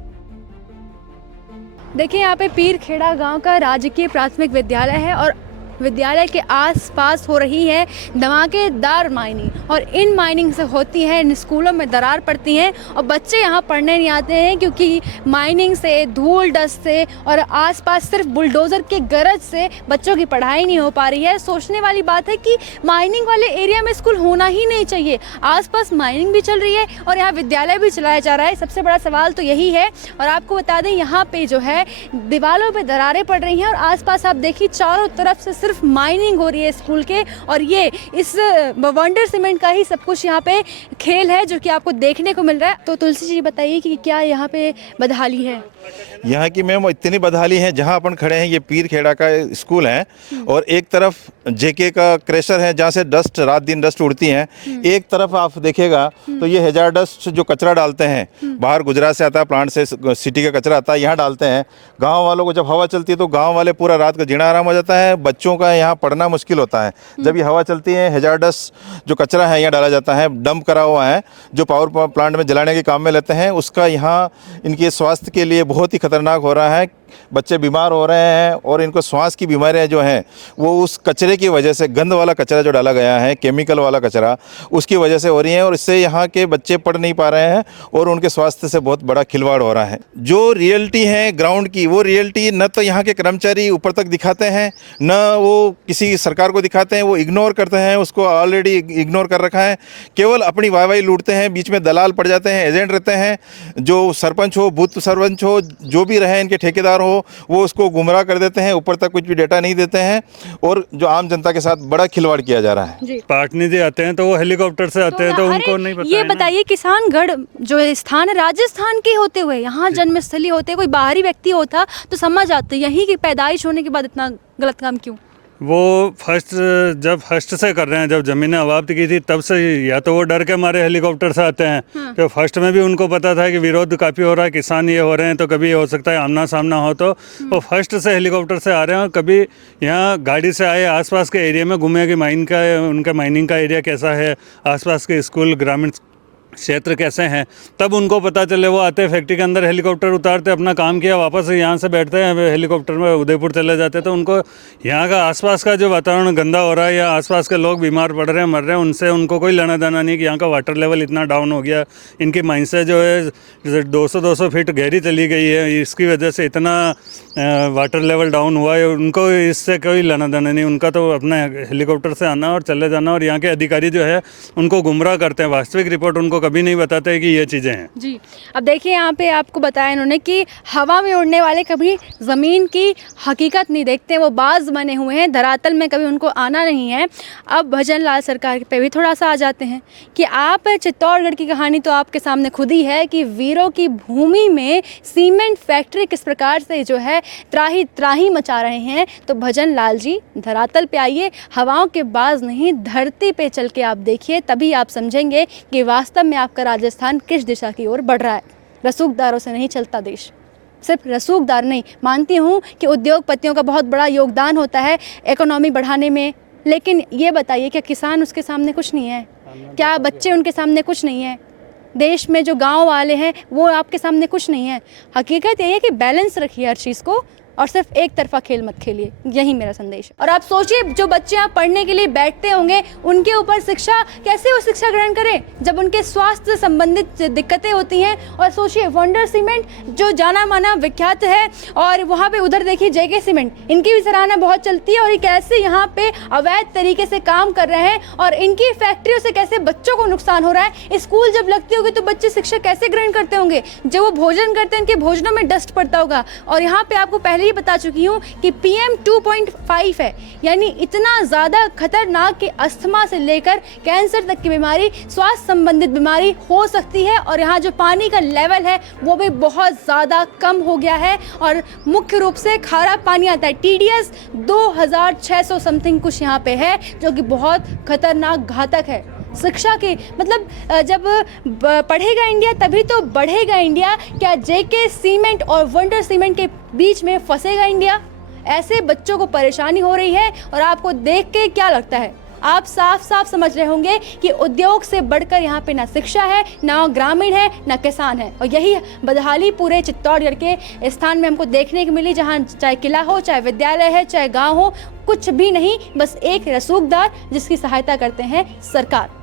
देखिए यहाँ पे पीरखेड़ा गांव का राजकीय प्राथमिक विद्यालय है और विद्यालय के आसपास हो रही है धमाकेदार माइनिंग और इन माइनिंग से होती है इन स्कूलों में दरार पड़ती है और बच्चे यहाँ पढ़ने नहीं आते हैं क्योंकि माइनिंग से, धूल डस्ट से और आसपास सिर्फ बुलडोज़र के गरज से बच्चों की पढ़ाई नहीं हो पा रही है। सोचने वाली बात है कि माइनिंग वाले एरिया में स्कूल होना ही नहीं चाहिए। आसपास माइनिंग भी चल रही है और यहाँ विद्यालय भी चलाया जा रहा है। सबसे बड़ा सवाल तो यही है। और आपको बता दें यहाँ पे जो है दीवारों पे दरारें पड़ रही हैं और आसपास आप देखिए चारों तरफ से सिर्फ माइनिंग हो रही है स्कूल के और ये इस वंडर सीमेंट का ही सब कुछ यहाँ पे खेल है जो कि आपको देखने को मिल रहा है। तो तुलसी जी बताइए कि क्या यहाँ पे बदहाली है? यहाँ की मैम इतनी बदहाली है, जहाँ अपन खड़े हैं ये पीर खेड़ा का स्कूल है और एक तरफ जेके का क्रेशर है जहाँ से डस्ट रात दिन डस्ट उड़ती है। एक तरफ आप देखिएगा तो ये हजार डस्ट जो कचरा डालते हैं बाहर गुजरात से आता है, प्लांट से सिटी का कचरा आता है, यहाँ डालते हैं। गांव वालों को जब हवा चलती है तो गांव वाले पूरा रात का जीना आराम हो जाता है, बच्चों का यहाँ पढ़ना मुश्किल होता है। जब ये हवा चलती है हजार डस्ट जो कचरा है यहाँ डाला जाता है, डंप करा हुआ है जो पावर प्लांट में जलाने के काम में लेते हैं, उसका यहाँ इनके स्वास्थ्य के लिए बहुत ही खतरनाक हो रहा है। बच्चे बीमार हो रहे हैं और इनको श्वास की बीमारियां जो हैं वो उस कचरे की वजह से, गंद वाला कचरा जो डाला गया है, केमिकल वाला कचरा, उसकी वजह से हो रही है और इससे यहाँ के बच्चे पढ़ नहीं पा रहे हैं और उनके स्वास्थ्य से बहुत बड़ा खिलवाड़ हो रहा है। जो रियलिटी है ग्राउंड की, वो रियलिटी न तो यहाँ के कर्मचारी ऊपर तक दिखाते हैं, न वो किसी सरकार को दिखाते हैं, वो इग्नोर करते हैं, उसको ऑलरेडी इग्नोर कर रखा है। केवल अपनी वाहवाही लूटते हैं, बीच में दलाल पड़ जाते हैं, एजेंट रहते हैं, जो सरपंच हो, बूथ सरपंच हो, जो भी रहे इनके ठेकेदार हो, वो उसको गुमराह कर देते हैं, ऊपर तक कुछ भी डेटा नहीं देते हैं और जो आम जनता के साथ बड़ा खिलवाड़ किया जा रहा है। पाटनी जी आते हैं तो वो हेलीकॉप्टर से आते हैं तो उनको नहीं पता। ये बताइए किसानगढ़ जो स्थान है राजस्थान के होते हुए यहाँ जन्मस्थली होते, कोई बाहरी व्यक्ति होता तो समझ आते, यहीं की पैदाइश होने के बाद इतना गलत काम क्यों? वो जब फर्स्ट से कर रहे हैं, जब ज़मीनें अवाप्त की थी तब से, या तो वो डर के मारे हेलीकॉप्टर से आते हैं कि फर्स्ट में भी उनको पता था कि विरोध काफ़ी हो रहा है, किसान ये हो रहे हैं तो कभी ये हो सकता है आमना सामना हो, तो वो फर्स्ट से हेलीकॉप्टर से आ रहे हैं। कभी यहाँ गाड़ी से आए, आसपास के एरिया में घूमे कि उनका माइनिंग का एरिया कैसा है, आसपास के स्कूल ग्रामीण क्षेत्र कैसे हैं, तब उनको पता चले। वो आते फैक्ट्री के अंदर, हेलीकॉप्टर उतारते, अपना काम किया, वापस यहाँ से बैठते हैं हेलीकॉप्टर में उदयपुर चले जाते। तो उनको यहाँ का आसपास का जो वातावरण गंदा हो रहा है या आसपास के लोग बीमार पड़ रहे हैं, मर रहे हैं, उनसे उनको कोई लेना देना नहीं कि यहाँ का वाटर लेवल इतना डाउन हो गया, इनकी माइन से जो है 200 फीट गहरी चली गई है, इसकी वजह से इतना वाटर लेवल डाउन हुआ है। उनको इससे कोई लेना देना नहीं, उनका तो अपना हेलीकॉप्टर से आना और चले जाना। और यहाँ के अधिकारी जो है उनको गुमराह करते हैं, वास्तविक रिपोर्ट उनको कभी नहीं बताते कि ये चीज़ें हैं। जी, अब देखिए यहाँ पे आपको बताया इन्होंने कि हवा में उड़ने वाले कभी ज़मीन की हकीकत नहीं देखते, वो बाज बने हुए हैं, धरातल में कभी उनको आना नहीं है। अब भजन लाल सरकार पे भी थोड़ा सा आ जाते हैं कि आप चित्तौड़गढ़ की कहानी तो आपके सामने खुद ही है कि वीरों की भूमि में सीमेंट फैक्ट्री किस प्रकार से जो है त्राही त्राही मचा रहे हैं। तो भजन लाल जी धरातल पे आइए, हवाओं के बाज नहीं धरती पे चल के आप देखिए, तभी आप समझेंगे कि वास्तव में आपका राजस्थान किस दिशा की ओर बढ़ रहा है। रसूखदारों से नहीं चलता देश, सिर्फ रसूखदार नहीं, मानती हूँ कि उद्योगपतियों का बहुत बड़ा योगदान होता है इकोनॉमी बढ़ाने में, लेकिन ये बताइए क्या किसान उसके सामने कुछ नहीं है? क्या बच्चे उनके सामने कुछ नहीं है? देश में जो गांव वाले हैं वो आपके सामने कुछ नहीं है? हकीकत ये है कि बैलेंस रखिए हर चीज़ को और सिर्फ एक तरफा खेल मत खेलिए, यही मेरा संदेश है। और आप सोचिए जो बच्चे यहाँ पढ़ने के लिए बैठते होंगे उनके ऊपर शिक्षा कैसे वो शिक्षा ग्रहण करें जब उनके स्वास्थ्य से संबंधित दिक्कतें होती हैं। और सोचिए वंडर सीमेंट जो जाना माना विख्यात है और वहाँ पे उधर देखिए जेके सीमेंट, इनकी भी सराहना बहुत चलती है और ये कैसे यहाँ पे अवैध तरीके से काम कर रहे हैं और इनकी फैक्ट्रियों से कैसे बच्चों को नुकसान हो रहा है। स्कूल जब लगती होगी तो बच्चे शिक्षा कैसे ग्रहण करते होंगे, जब वो भोजन करते हैं उनके भोजनों में डस्ट पड़ता होगा। और यहाँ पे आपको पहले ही बता चुकी हूँ कि PM 2.5 है, यानी इतना ज़्यादा खतरनाक कि अस्थमा से लेकर कैंसर तक की बीमारी, स्वास्थ्य संबंधित बीमारी हो सकती है। और यहाँ जो पानी का लेवल है वो भी बहुत ज़्यादा कम हो गया है और मुख्य रूप से खारा पानी आता है। TDS 2600 समथिंग कुछ यहाँ पे है जो कि बहुत खतरनाक घातक है। शिक्षा की मतलब जब पढ़ेगा इंडिया तभी तो बढ़ेगा इंडिया। क्या जेके सीमेंट और वंडर सीमेंट के बीच में फंसेगा इंडिया? ऐसे बच्चों को परेशानी हो रही है और आपको देख के क्या लगता है? आप साफ साफ समझ रहे होंगे कि उद्योग से बढ़कर यहाँ पे ना शिक्षा है, ना ग्रामीण है, ना किसान है। और यही बदहाली पूरे चित्तौड़गढ़ के स्थान में हमको देखने को मिली, जहाँ चाहे किला हो, चाहे विद्यालय है, चाहे गाँव हो, कुछ भी नहीं, बस एक रसूखदार जिसकी सहायता करते हैं सरकार।